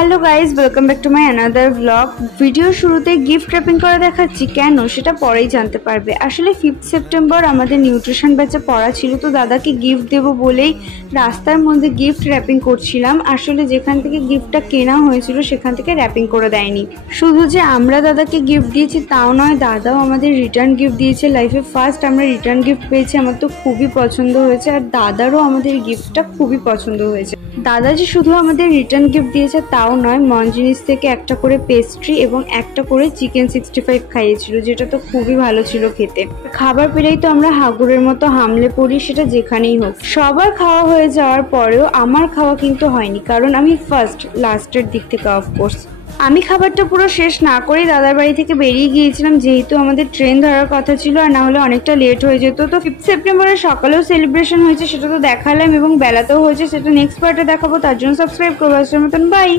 Hello guys, welcome back to my another blog. Video শুরুতে gift wrapping করা দেখাচ্ছি কেন সেটা পরেই জানতে পারবে। আসলে 5 সেপ্টেম্বর আমাদের নিউট্রিশন ব্যাচে পড়া ছিল, তো দাদাকে গিফট দেবো বলেই রাস্তার মধ্যে গিফট র্যাপিং করছিলাম। আসলে যেখান থেকে গিফটটা কেনা হয়েছিল সেখান থেকে র্যাপিং করে দেয়নি। শুধু যে আমরা দাদাকে গিফট দিয়েছি তাও নয়, দাদাও আমাদের রিটার্ন গিফট দিয়েছে। লাইফে ফার্স্ট আমরা রিটার্ন গিফট পেয়েছি, আমার তো খুবই পছন্দ হয়েছে। আর দাদারও আমাদের গিফটটা খুবই পছন্দ হয়েছে। দাদা যে শুধু আমাদের রিটার্ন গিফট দিয়েছে তাও নয়, মঞ্জিনিস থেকে একটা করে পেস্ট্রি এবং একটা করে চিকেন 65 খাইয়েছিল, যেটা তো খুবই ভালো ছিল খেতে। খাবার পেলেই তো আমরা হাগুরের মতো হামলে পড়ি, সেটা যেখানেই হোক। সবার খাওয়া হয়ে যাওয়ার পরেও আমার খাওয়া কিন্তু হয়নি, কারণ আমি ফার্স্ট লাস্টের দিক থেকে অফকোর্স। আমি খাবারটা পুরো শেষ না করেই দাদার বাড়ি থেকে বেরিয়ে গিয়েছিলাম, যেহেতু আমাদের ট্রেন ধরার কথা ছিল, আর না হলে অনেকটা লেট হয়ে যেত। তো 5 সেপ্টেম্বরের সকালেও সেলিব্রেশন হয়েছে, সেটা তো দেখালাম, এবং বেলাতেও হয়েছে, সেটা নেক্সট পার্টে দেখাবো। তার জন্য সাবস্ক্রাইব করবো। আজকের মতন বাই।